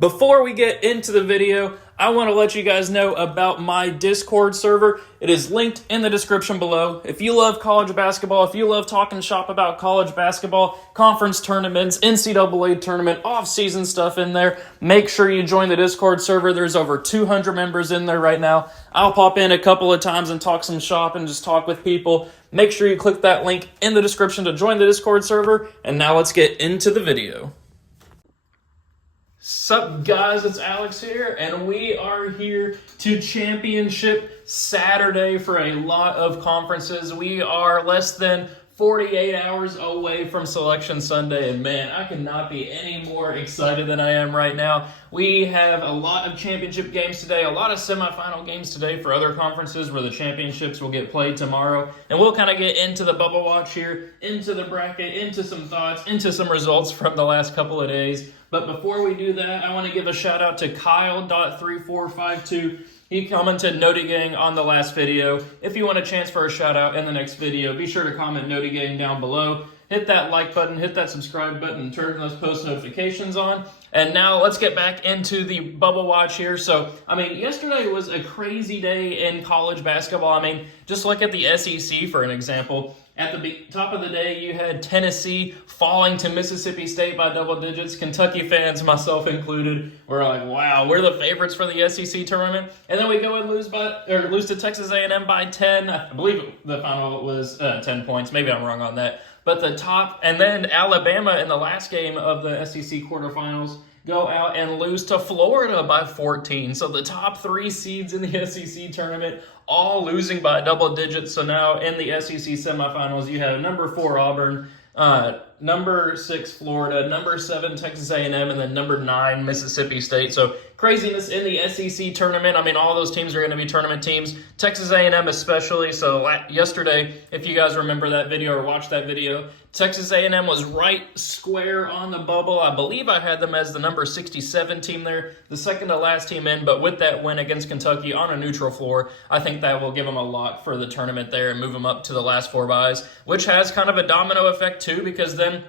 Before we get into the video, I want to let you guys know about my Discord server. It is linked in the description below. If you love college basketball, if you love talking shop about college basketball, conference tournaments, NCAA tournament, off-season stuff in there, make sure you join the Discord server. There's over 200 members in there right now. I'll pop in a couple of times and talk some shop and just talk with people. Make sure you click that link in the description to join the Discord server. And now let's get into the video. Sup guys, it's Alex here, and we are here to Championship Saturday for a lot of conferences. We are less than 48 hours away from Selection Sunday, and man, I cannot be any more excited than I am right now. We have a lot of championship games today, a lot of semifinal games today for other conferences where the championships will get played tomorrow, and we'll kind of get into the bubble watch here, into the bracket, into some thoughts, into some results from the last couple of days. But before we do that, I want to give a shout out to Kyle.3452. He commented Noti Gang on the last video. If you want a chance for a shout out in the next video, be sure to comment Noti Gang down below. Hit that like button, hit that subscribe button, and turn those post notifications on. And now let's get back into the bubble watch here. So, yesterday was a crazy day in college basketball. Just look at the SEC for an example. At the top of the day, you had Tennessee falling to Mississippi State by double digits. Kentucky fans, myself included, were like, wow, we're the favorites for the SEC tournament. And then we go and lose to Texas A&M by 10. I believe the final was 10 points. Maybe I'm wrong on that. But the top, and then Alabama in the last game of the SEC quarterfinals go out and lose to Florida by 14. So the top three seeds in the SEC tournament all losing by double digits. So now in the SEC semifinals, you have number 4 Auburn, number 6 Florida, number 7 Texas A&M, and then number 9 Mississippi State. So craziness in the SEC tournament. All those teams are going to be tournament teams. Texas A&M especially. So yesterday, if you guys remember that video or watched that video, Texas A&M was right square on the bubble. I believe I had them as the number 67 team there, the second to last team in. But with that win against Kentucky on a neutral floor, I think that will give them a lot for the tournament there and move them up to the last 4 byes, which has kind of a domino effect too, because then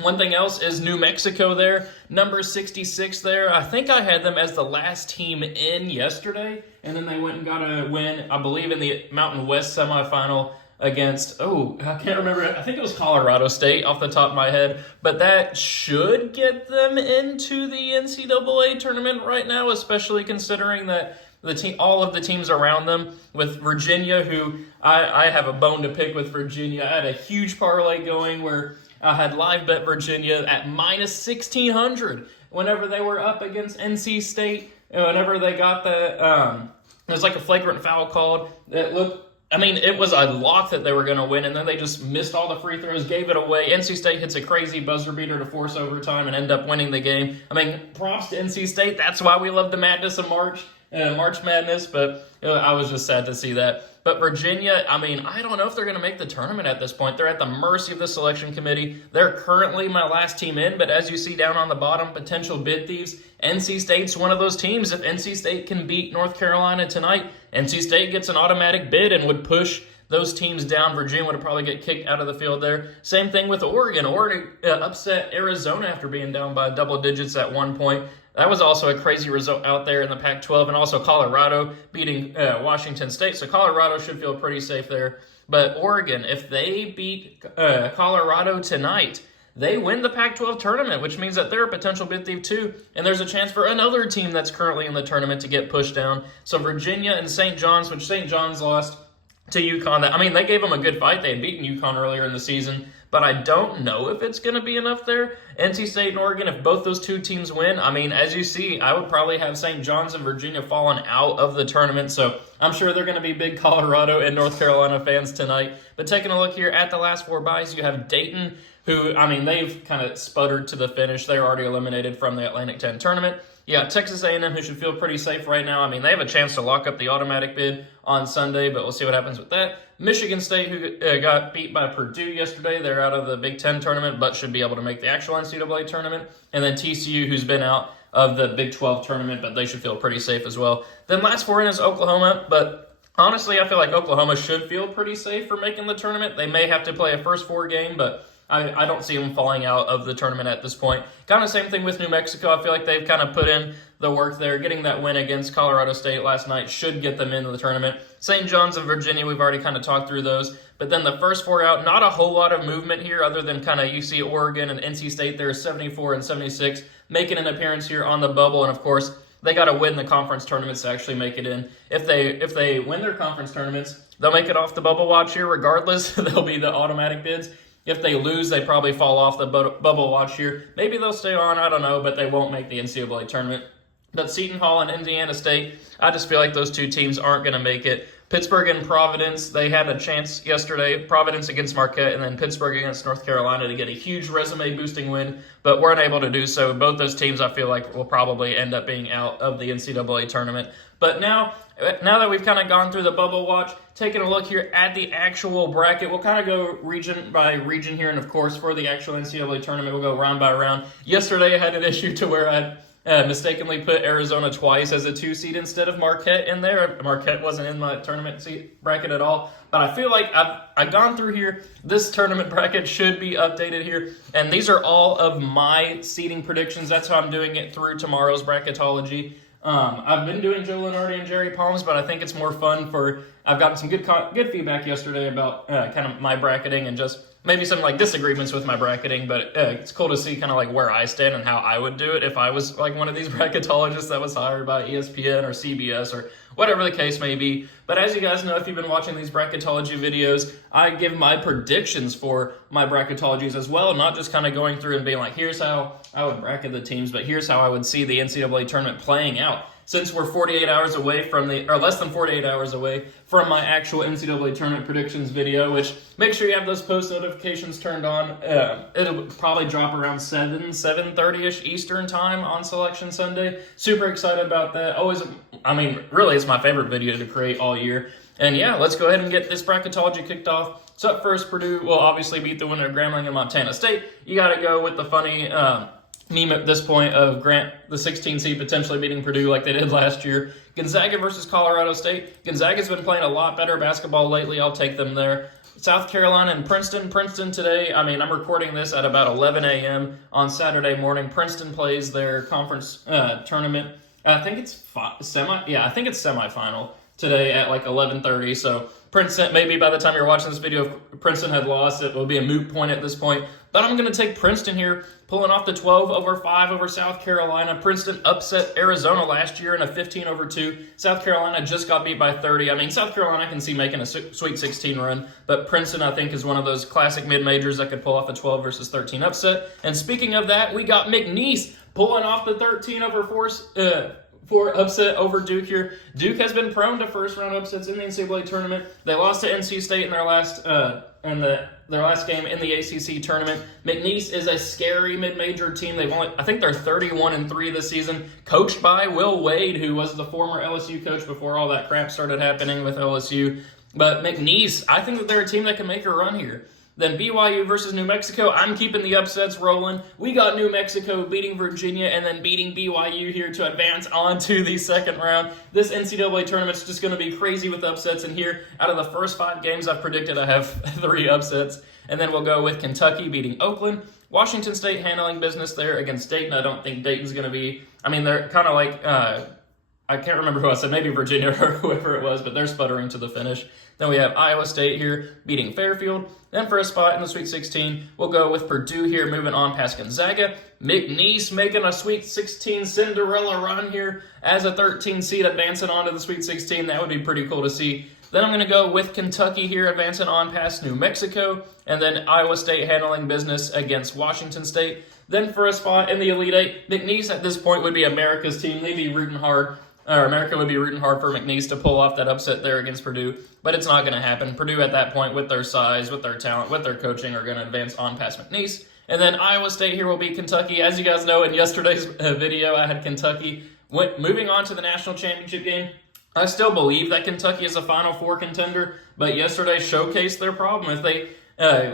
one thing else is New Mexico there, number 66 there. I think I had them as the last team in yesterday, and then they went and got a win, I believe, in the Mountain West semifinal against, I can't remember, I think it was Colorado State off the top of my head, but that should get them into the NCAA tournament right now, especially considering that all of the teams around them, with Virginia, who I have a bone to pick with Virginia. I had a huge parlay going where I had live bet Virginia at minus 1,600 whenever they were up against NC State. Whenever they got the, it was like a flagrant foul called that looked, it was a lock that they were going to win, and then they just missed all the free throws, gave it away. NC State hits a crazy buzzer beater to force overtime and end up winning the game. Props to NC State. That's why we love the madness of March Madness, but I was just sad to see that. But Virginia, I don't know if they're going to make the tournament at this point. They're at the mercy of the selection committee. They're currently my last team in, but as you see down on the bottom, potential bid thieves, NC State's one of those teams. If NC State can beat North Carolina tonight, NC State gets an automatic bid and would push those teams down. Virginia would probably get kicked out of the field there. Same thing with Oregon. Oregon upset Arizona after being down by double digits at one point. That was also a crazy result out there in the Pac-12, and also Colorado beating Washington State. So Colorado should feel pretty safe there. But Oregon, if they beat Colorado tonight, they win the Pac-12 tournament, which means that they're a potential bid thief too. And there's a chance for another team that's currently in the tournament to get pushed down. So Virginia and St. John's, which St. John's lost to UConn. They gave them a good fight. They had beaten UConn earlier in the season, but I don't know if it's going to be enough there. NC State and Oregon, if both those two teams win, as you see, I would probably have St. John's and Virginia falling out of the tournament, so I'm sure they're going to be big Colorado and North Carolina fans tonight. But taking a look here at the last 4 byes, you have Dayton, who, they've kind of sputtered to the finish. They're already eliminated from the Atlantic 10 tournament. Yeah, Texas A&M, who should feel pretty safe right now. They have a chance to lock up the automatic bid on Sunday, but we'll see what happens with that. Michigan State, who got beat by Purdue yesterday. They're out of the Big Ten tournament, but should be able to make the actual NCAA tournament. And then TCU, who's been out of the Big 12 tournament, but they should feel pretty safe as well. Then last 4 in is Oklahoma, but honestly, I feel like Oklahoma should feel pretty safe for making the tournament. They may have to play a first 4 game, but I don't see them falling out of the tournament at this point. Kind of same thing with New Mexico. I feel like they've kind of put in the work there. Getting that win against Colorado State last night should get them into the tournament. St. John's and Virginia, we've already kind of talked through those. But then the first four out, not a whole lot of movement here other than kind of you see Oregon and NC State there, 74 and 76, making an appearance here on the bubble. And, of course, they got to win the conference tournaments to actually make it in. If they win their conference tournaments, they'll make it off the bubble watch here regardless. They'll be the automatic bids. If they lose, they probably fall off the bubble watch here. Maybe they'll stay on, I don't know, but they won't make the NCAA tournament. But Seton Hall and Indiana State, I just feel like those two teams aren't going to make it. Pittsburgh and Providence, they had a chance yesterday. Providence against Marquette and then Pittsburgh against North Carolina to get a huge resume-boosting win, but weren't able to do so. Both those teams, I feel like, will probably end up being out of the NCAA tournament. But now that we've kind of gone through the bubble watch, taking a look here at the actual bracket, we'll kind of go region by region here. And, of course, for the actual NCAA tournament, we'll go round by round. Yesterday, I had an issue to where I mistakenly put Arizona twice as a 2 seed instead of Marquette in there. Marquette wasn't in my tournament seed bracket at all. But I feel like I've gone through here. This tournament bracket should be updated here. And these are all of my seeding predictions. That's how I'm doing it through tomorrow's Bracketology. I've been doing Joe Lenardi and Jerry Palms, but I think it's more fun I've gotten some good feedback yesterday about kind of my bracketing and just maybe some like disagreements with my bracketing, but it's cool to see kind of like where I stand and how I would do it if I was like one of these bracketologists that was hired by ESPN or CBS or whatever the case may be. But as you guys know, if you've been watching these bracketology videos, I give my predictions for my bracketologies as well, not just kind of going through and being like, here's how I would bracket the teams, but here's how I would see the NCAA tournament playing out. Since we're 48 hours away or less than 48 hours away from my actual NCAA tournament predictions video, which make sure you have those post notifications turned on. It'll probably drop around 7:30ish Eastern time on Selection Sunday. Super excited about that. Really, it's my favorite video to create all year. And yeah, let's go ahead and get this bracketology kicked off. So up first, Purdue will obviously beat the winner of Grambling and Montana State. You got to go with the funny meme at this point of Grant, the 16 seed, potentially beating Purdue like they did last year. Gonzaga versus Colorado State. Gonzaga's been playing a lot better basketball lately. I'll take them there. South Carolina and Princeton. Princeton today, I'm recording this at about 11 a.m. on Saturday morning. Princeton plays their conference tournament. I think it's semifinal today at like 11:30. So Princeton, maybe by the time you're watching this video, if Princeton had lost, it will be a moot point at this point. But I'm going to take Princeton here, pulling off the 12/5 over South Carolina. Princeton upset Arizona last year in a 15/2. South Carolina just got beat by 30. South Carolina I can see making a Sweet 16 run, but Princeton I think is one of those classic mid-majors that could pull off a 12-13 upset. And speaking of that, we got McNeese pulling off the 13/4 upset over Duke here. Duke has been prone to first-round upsets in the NCAA tournament. They lost to NC State in their last game in the ACC tournament. McNeese is a scary mid-major team. I think they're 31-3 this season, coached by Will Wade, who was the former LSU coach before all that crap started happening with LSU. But McNeese, I think that they're a team that can make a run here. Then BYU versus New Mexico. I'm keeping the upsets rolling. We got New Mexico beating Virginia and then beating BYU here to advance on to the second round. This NCAA tournament's just going to be crazy with upsets. And here, out of the first 5 games I've predicted, I have 3 upsets. And then we'll go with Kentucky beating Oakland. Washington State handling business there against Dayton. I don't think Dayton's going to be... they're kind of like... I can't remember who I said, maybe Virginia or whoever it was, but they're sputtering to the finish. Then we have Iowa State here beating Fairfield. Then for a spot in the Sweet 16, we'll go with Purdue here moving on past Gonzaga. McNeese making a Sweet 16 Cinderella run here as a 13 seed advancing on to the Sweet 16. That would be pretty cool to see. Then I'm going to go with Kentucky here advancing on past New Mexico. And then Iowa State handling business against Washington State. Then for a spot in the Elite Eight, McNeese at this point would be America's team. They'd be rooting hard. America would be rooting hard for McNeese to pull off that upset there against Purdue, but it's not going to happen. Purdue at that point, with their size, with their talent, with their coaching, are going to advance on past McNeese. And then Iowa State here will beat Kentucky. As you guys know, in yesterday's video, I had Kentucky moving on to the national championship game. I still believe that Kentucky is a Final Four contender, but yesterday showcased their problem. If they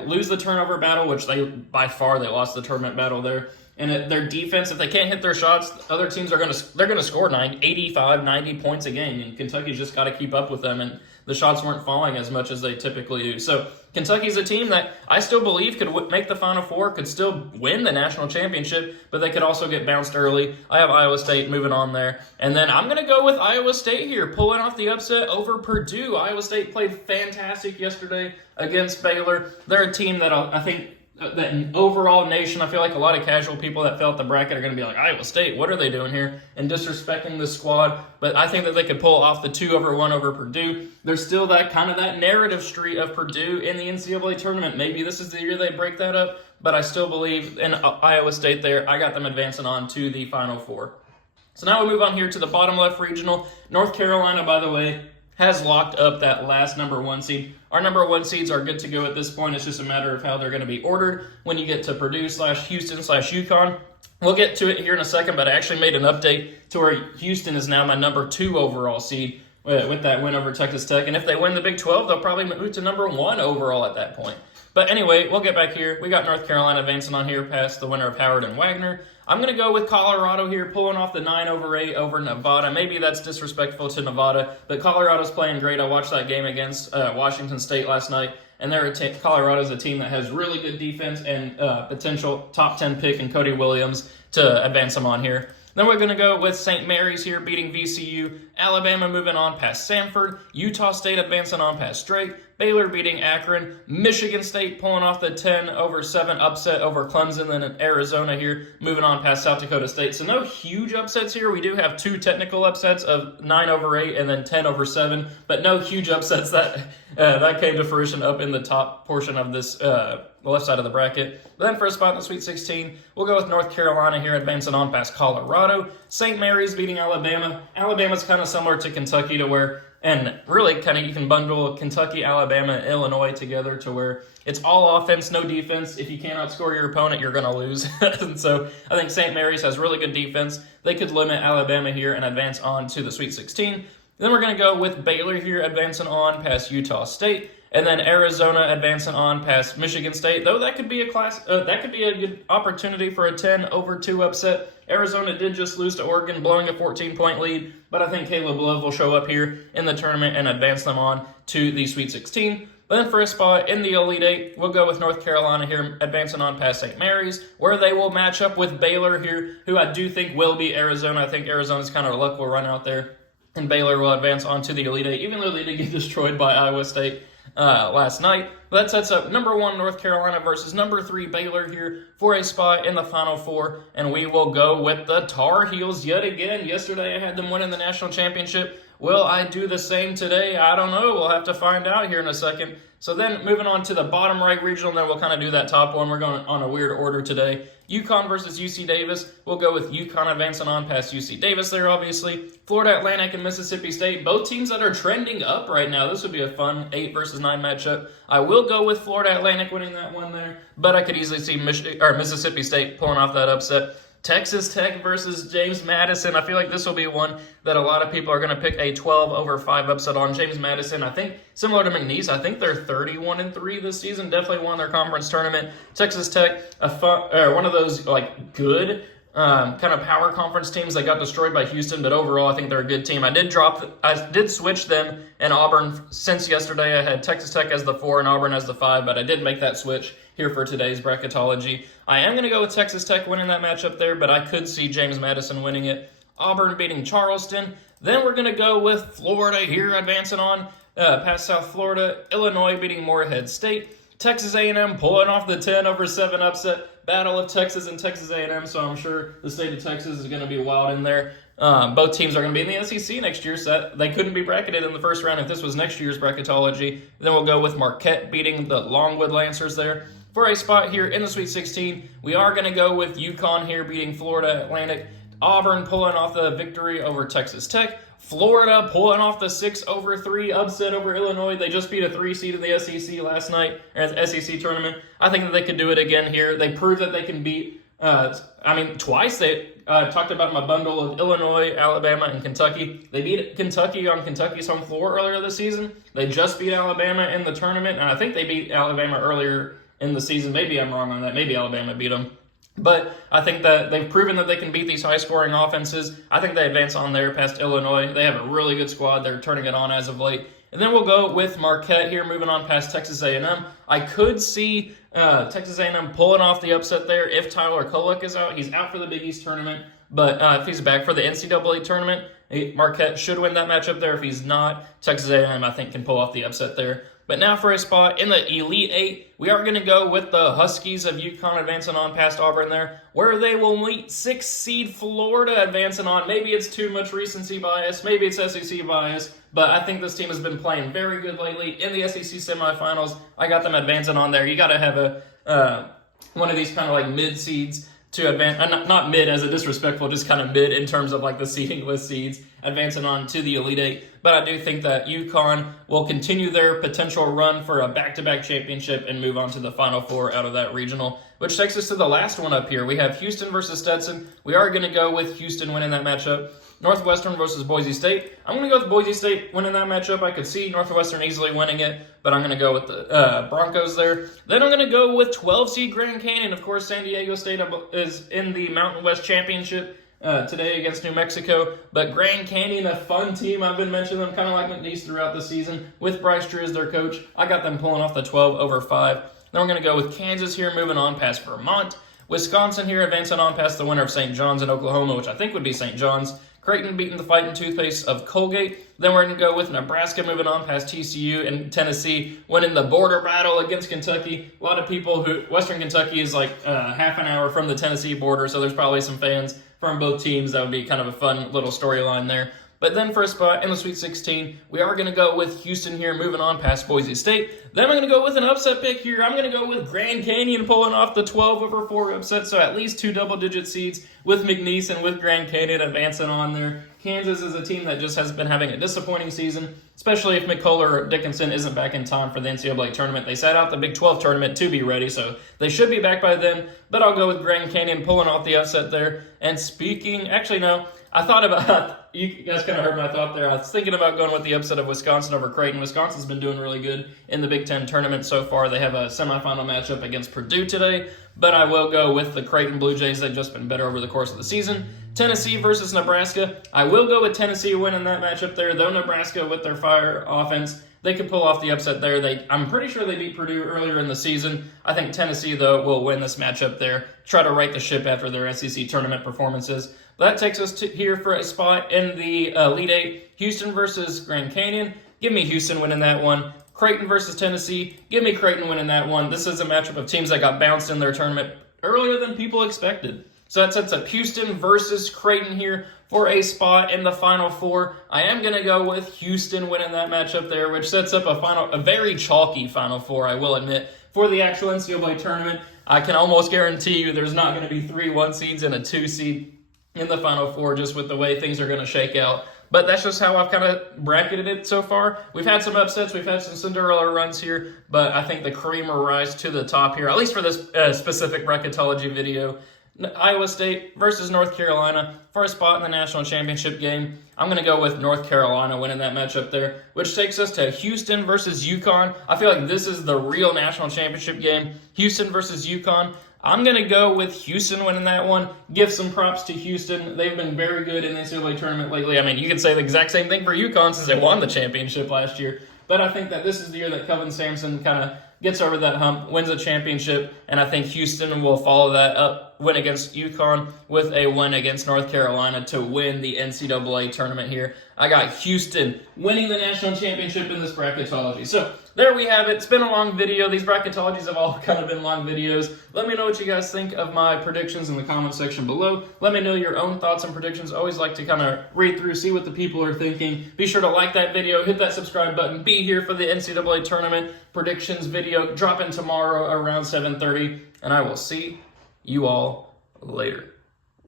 lose the turnover battle, which they lost the tournament battle there, and their defense, if they can't hit their shots, other teams are going to score 85, 90 points a game, and Kentucky's just got to keep up with them. And the shots weren't falling as much as they typically do. So Kentucky's a team that I still believe could make the Final Four, could still win the national championship, but they could also get bounced early. I have Iowa State moving on there. And then I'm going to go with Iowa State here, pulling off the upset over Purdue. Iowa State played fantastic yesterday against Baylor. They're a team that I think that in overall nation, I feel like a lot of casual people that fill out the bracket are going to be like, Iowa State, what are they doing here? And disrespecting the squad. But I think that they could pull off the 2-1 over Purdue. There's still that kind of that narrative streak of Purdue in the NCAA tournament. Maybe this is the year they break that up, but I still believe in Iowa State there. I got them advancing on to the Final Four. So now we move on here to the bottom left regional. North Carolina, by the way, has locked up that last number 1 seed. Our number 1 seeds are good to go at this point. It's just a matter of how they're going to be ordered when you get to Purdue/Houston/UConn. We'll get to it here in a second, but I actually made an update to where Houston is now my number 2 overall seed with that win over Texas Tech. And if they win the Big 12, they'll probably move to number 1 overall at that point. But anyway, we'll get back here. We got North Carolina advancing on here past the winner of Howard and Wagner. I'm going to go with Colorado here, pulling off the 9/8 over Nevada. Maybe that's disrespectful to Nevada, but Colorado's playing great. I watched that game against Washington State last night, and Colorado's a team that has really good defense and potential top 10 pick in Cody Williams to advance them on here. Then we're going to go with St. Mary's here, beating VCU. Alabama moving on past Samford. Utah State advancing on past Drake. Baylor beating Akron. Michigan State pulling off the 10/7 upset over Clemson. Then Arizona here, moving on past South Dakota State. So no huge upsets here. We do have 2 technical upsets of 9/8 and then 10/7, but no huge upsets that came to fruition up in the top portion of this left side of the bracket. But then for a spot in the Sweet 16, we'll go with North Carolina here, advancing on past Colorado. St. Mary's beating Alabama. Alabama's kind of similar to Kentucky to where, and really kind of you can bundle Kentucky, Alabama, and Illinois together to where it's all offense, no defense. If you can't outscore your opponent, you're going to lose. And so I think St. Mary's has really good defense. They could limit Alabama here and advance on to the Sweet 16. Then we're going to go with Baylor here, advancing on past Utah State. And then Arizona advancing on past Michigan State, though that could be a good opportunity for a 10/2 upset. Arizona did just lose to Oregon, blowing a 14-point lead, but I think Caleb Love will show up here in the tournament and advance them on to the Sweet 16. But then for a spot in the Elite Eight, we'll go with North Carolina here, advancing on past St. Mary's, where they will match up with Baylor here, who I do think will beat Arizona. I think Arizona's kind of luck will run out there, and Baylor will advance on to the Elite Eight, even though they did get destroyed by Iowa State last night. That sets up number 1 North Carolina versus number 3 Baylor here for a spot in the Final Four, and we will go with the Tar Heels yet again. Yesterday I had them winning the national championship. Will I do the same today? I don't know. We'll have to find out here in a second. So then moving on to the bottom right regional, then we'll kind of do that top one. We're going on a weird order today. UConn versus UC Davis. We'll go with UConn advancing on past UC Davis there, obviously. Florida Atlantic and Mississippi State, both teams that are trending up right now. This would be a fun 8 versus 9 matchup. I will go with Florida Atlantic winning that one there, but I could easily see Mississippi State pulling off that upset. Texas Tech versus James Madison. I feel like this will be one that a lot of people are going to pick a 12/5 upset on. James Madison, I think, similar to McNeese, I think they're 31-3 this season. Definitely won their conference tournament. Texas Tech, one of those like good kind of power conference teams that got destroyed by Houston, but overall I think they're a good team. I did switch them and Auburn since yesterday. I had Texas Tech as the 4 and Auburn as the 5, but I did make that switch here for today's bracketology. I am going to go with Texas Tech winning that matchup there, but I could see James Madison winning it. Auburn beating Charleston. Then we're going to go with Florida here, advancing on past South Florida. Illinois beating Morehead State. Texas A&M pulling off the 10/7 upset. Battle of Texas and Texas A&M, so I'm sure the state of Texas is going to be wild in there. Both teams are going to be in the SEC next year, so they couldn't be bracketed in the first round if this was next year's bracketology. Then we'll go with Marquette beating the Longwood Lancers there. For a spot here in the Sweet 16, we are going to go with UConn here beating Florida Atlantic. Auburn pulling off the victory over Texas Tech. Florida pulling off the 6/3 upset over Illinois. They just beat a 3 seed in the SEC last night, or the SEC tournament. I think that they could do it again here. They proved that they can beat, twice. They talked about my bundle of Illinois, Alabama, and Kentucky. They beat Kentucky on Kentucky's home floor earlier this season. They just beat Alabama in the tournament, and I think they beat Alabama earlier in the season. Maybe I'm wrong on that. Maybe Alabama beat them. But I think that they've proven that they can beat these high-scoring offenses. I think they advance on there past Illinois. They have a really good squad. They're turning it on as of late. And then we'll go with Marquette here, moving on past Texas A&M. I could see Texas A&M pulling off the upset there if Tyler Kolek is out. He's out for the Big East tournament, but if he's back for the NCAA tournament, Marquette should win that matchup there. If he's not, Texas A&M, I think, can pull off the upset there. But now for a spot in the Elite Eight, we are going to go with the Huskies of UConn advancing on past Auburn there, where they will meet 6th seed Florida advancing on. Maybe it's too much recency bias, maybe it's SEC bias, but I think this team has been playing very good lately in the SEC semifinals. I got them advancing on there. You got to have a one of these kind of like mid seeds to advance, not mid as a disrespectful, just kind of mid in terms of like the seeding list seeds, advancing on to the Elite Eight. But I do think that UConn will continue their potential run for a back-to-back championship and move on to the Final Four out of that regional, which takes us to the last one up here. We have Houston versus Stetson. We are going to go with Houston winning that matchup. Northwestern versus Boise State. I'm going to go with Boise State winning that matchup. I could see Northwestern easily winning it, but I'm going to go with the Broncos there. Then I'm going to go with 12 seed Grand Canyon. Of course, San Diego State is in the Mountain West Championship today against New Mexico, but Grand Canyon, a fun team. I've been mentioning them kind of like McNeese throughout the season with Bryce Drew as their coach. I got them pulling off the 12 over 5. Then we're going to go with Kansas here, moving on past Vermont. Wisconsin here, advancing on past the winner of St. John's in Oklahoma, which I think would be St. John's. Creighton beating the fighting toothpaste of Colgate. Then we're going to go with Nebraska moving on past TCU, and Tennessee winning the border battle against Kentucky. A lot of people Western Kentucky is like half an hour from the Tennessee border, so there's probably some fans from both teams. That would be kind of a fun little storyline there. But then for a spot in the Sweet 16, we are going to go with Houston here, moving on past Boise State. Then I'm going to go with an upset pick here. I'm going to go with Grand Canyon pulling off the 12 over 4 upset, so at least 2 double-digit seeds with McNeese and with Grand Canyon advancing on there. Kansas is a team that just has been having a disappointing season, especially if McCullough or Dickinson isn't back in time for the NCAA tournament. They sat out the Big 12 tournament to be ready, so they should be back by then. But I'll go with Grand Canyon pulling off the upset there. And I thought about, you guys kind of heard my thought there. I was thinking about going with the upset of Wisconsin over Creighton. Wisconsin's been doing really good in the Big Ten tournament so far. They have a semifinal matchup against Purdue today, but I will go with the Creighton Blue Jays. They've just been better over the course of the season. Tennessee versus Nebraska. I will go with Tennessee winning that matchup there, though Nebraska with their fire offense, they could pull off the upset there. I'm pretty sure they beat Purdue earlier in the season. I think Tennessee, though, will win this matchup there, try to right the ship after their SEC tournament performances. But that takes us to here for a spot in the Elite Eight. Houston versus Grand Canyon. Give me Houston winning that one. Creighton versus Tennessee. Give me Creighton winning that one. This is a matchup of teams that got bounced in their tournament earlier than people expected. So that sets up Houston versus Creighton here for a spot in the Final Four. I am going to go with Houston winning that matchup there, which sets up a very chalky Final Four, I will admit, for the actual NCAA tournament. I can almost guarantee you there's not going to be 3 1 seeds and a 2 seed in the Final Four, just with the way things are going to shake out. But that's just how I've kind of bracketed it so far. We've had some upsets, we've had some Cinderella runs here, but I think the cream will rise to the top here, at least for this specific bracketology video. Iowa State versus North Carolina for a spot in the national championship game. I'm going to go with North Carolina winning that matchup there, which takes us to Houston versus UConn. I feel like this is the real national championship game. Houston versus UConn. I'm going to go with Houston winning that one. Give some props to Houston. They've been very good in the NCAA tournament lately. I mean, you could say the exact same thing for UConn since they won the championship last year. But I think that this is the year that Coven Sampson kind of gets over that hump, wins a championship, and I think Houston will follow that up, win against UConn with a win against North Carolina to win the NCAA tournament here. I got Houston winning the national championship in this bracketology. So there we have it. It's been a long video. These bracketologies have all kind of been long videos. Let me know what you guys think of my predictions in the comment section below. Let me know your own thoughts and predictions. I always like to kind of read through, see what the people are thinking. Be sure to like that video, hit that subscribe button, be here for the NCAA tournament predictions video dropping tomorrow around 7:30, and I will see you all later.